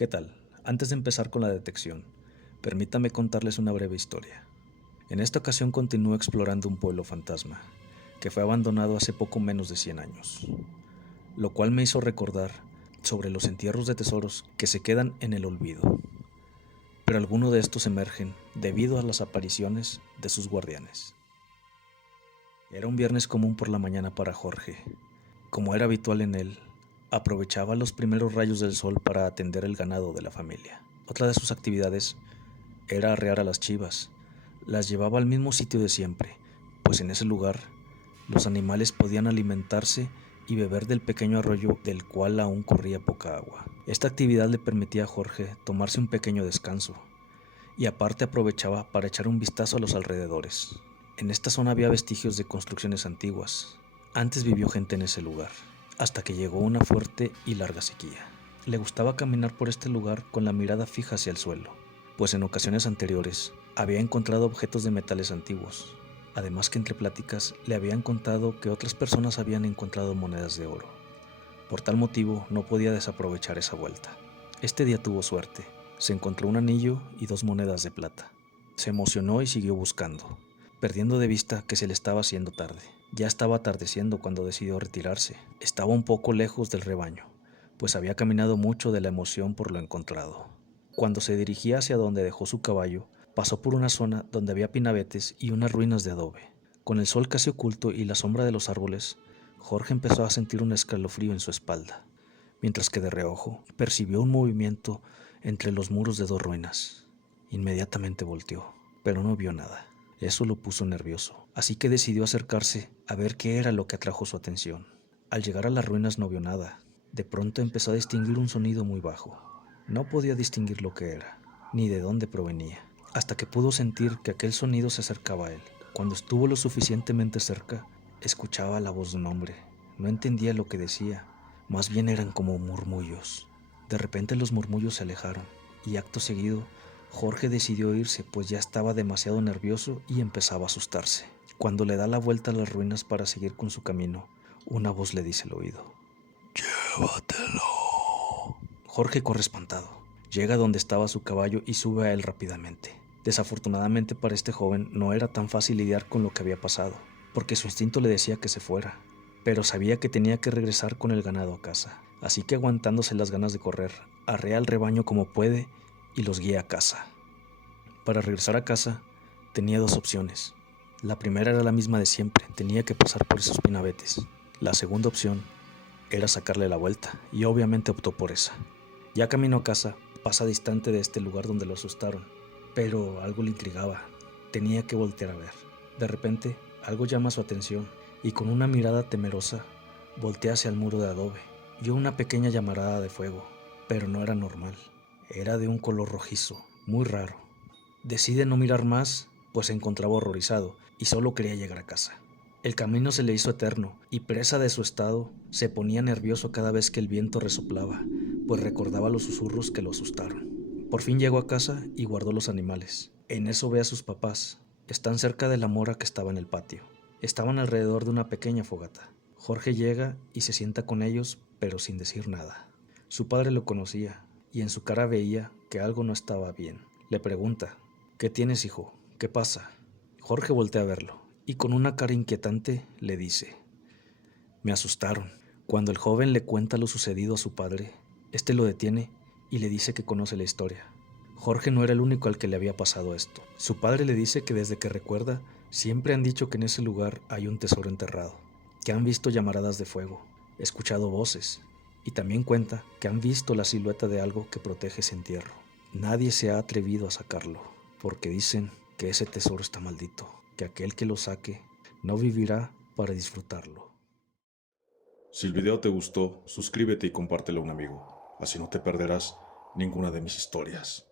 ¿Qué tal? Antes de empezar con la detección, permítame contarles una breve historia. En esta ocasión continúo explorando un pueblo fantasma, que fue abandonado hace poco menos de 100 años, lo cual me hizo recordar sobre los entierros de tesoros que se quedan en el olvido, pero algunos de estos emergen debido a las apariciones de sus guardianes. Era un viernes común por la mañana para Jorge. Como era habitual en él, aprovechaba los primeros rayos del sol para atender el ganado de la familia. Otra de sus actividades era arrear a las chivas. Las llevaba al mismo sitio de siempre, pues en ese lugar los animales podían alimentarse y beber del pequeño arroyo del cual aún corría poca agua. Esta actividad le permitía a Jorge tomarse un pequeño descanso, y aparte aprovechaba para echar un vistazo a los alrededores. En esta zona había vestigios de construcciones antiguas. Antes vivió gente en ese lugar, hasta que llegó una fuerte y larga sequía. Le gustaba caminar por este lugar con la mirada fija hacia el suelo, pues en ocasiones anteriores había encontrado objetos de metales antiguos. Además que entre pláticas le habían contado que otras personas habían encontrado monedas de oro. Por tal motivo no podía desaprovechar esa vuelta. Este día tuvo suerte. Se encontró un anillo y 2 monedas de plata. Se emocionó y siguió buscando, perdiendo de vista que se le estaba haciendo tarde. Ya estaba atardeciendo cuando decidió retirarse. Estaba un poco lejos del rebaño, pues había caminado mucho de la emoción por lo encontrado. Cuando se dirigía hacia donde dejó su caballo, pasó por una zona donde había pinabetes y unas ruinas de adobe. Con el sol casi oculto y la sombra de los árboles, Jorge empezó a sentir un escalofrío en su espalda, mientras que de reojo percibió un movimiento entre los muros de 2 ruinas. Inmediatamente volteó, pero no vio nada. Eso lo puso nervioso, así que decidió acercarse a ver qué era lo que atrajo su atención. Al llegar a las ruinas no vio nada. De pronto empezó a distinguir un sonido muy bajo. No podía distinguir lo que era, ni de dónde provenía, hasta que pudo sentir que aquel sonido se acercaba a él. Cuando estuvo lo suficientemente cerca, escuchaba la voz de un hombre. No entendía lo que decía, más bien eran como murmullos. De repente los murmullos se alejaron, y acto seguido, Jorge decidió irse, pues ya estaba demasiado nervioso y empezaba a asustarse. Cuando le da la vuelta a las ruinas para seguir con su camino, una voz le dice al oído: "Llévatelo". Jorge corre espantado. Llega donde estaba su caballo y sube a él rápidamente. Desafortunadamente para este joven no era tan fácil lidiar con lo que había pasado, porque su instinto le decía que se fuera, pero sabía que tenía que regresar con el ganado a casa. Así que aguantándose las ganas de correr, arrea al rebaño como puede y los guía a casa. Para regresar a casa, tenía 2 opciones. La primera era la misma de siempre, tenía que pasar por esos pinabetes. La segunda opción era sacarle la vuelta, y obviamente optó por esa. Ya camino a casa, pasa distante de este lugar donde lo asustaron, pero algo le intrigaba. Tenía que voltear a ver. De repente, algo llama su atención, y con una mirada temerosa, voltea hacia el muro de adobe. Vio una pequeña llamarada de fuego, pero no era normal. Era de un color rojizo, muy raro. Decide no mirar más, pues se encontraba horrorizado y solo quería llegar a casa. El camino se le hizo eterno, y presa de su estado, se ponía nervioso cada vez que el viento resoplaba, pues recordaba los susurros que lo asustaron. Por fin llegó a casa y guardó los animales. En eso ve a sus papás. Están cerca de la mora que estaba en el patio. Estaban alrededor de una pequeña fogata. Jorge llega y se sienta con ellos, pero sin decir nada. Su padre lo conocía, y en su cara veía que algo no estaba bien. Le pregunta: "¿Qué tienes, hijo? ¿Qué pasa?". Jorge voltea a verlo, y con una cara inquietante le dice: "Me asustaron". Cuando el joven le cuenta lo sucedido a su padre, este lo detiene y le dice que conoce la historia. Jorge no era el único al que le había pasado esto. Su padre le dice que desde que recuerda, siempre han dicho que en ese lugar hay un tesoro enterrado, que han visto llamaradas de fuego, escuchado voces, y también cuenta que han visto la silueta de algo que protege ese entierro. Nadie se ha atrevido a sacarlo, porque dicen que ese tesoro está maldito, que aquel que lo saque no vivirá para disfrutarlo. Si el video te gustó, suscríbete y compártelo a un amigo. Así no te perderás ninguna de mis historias.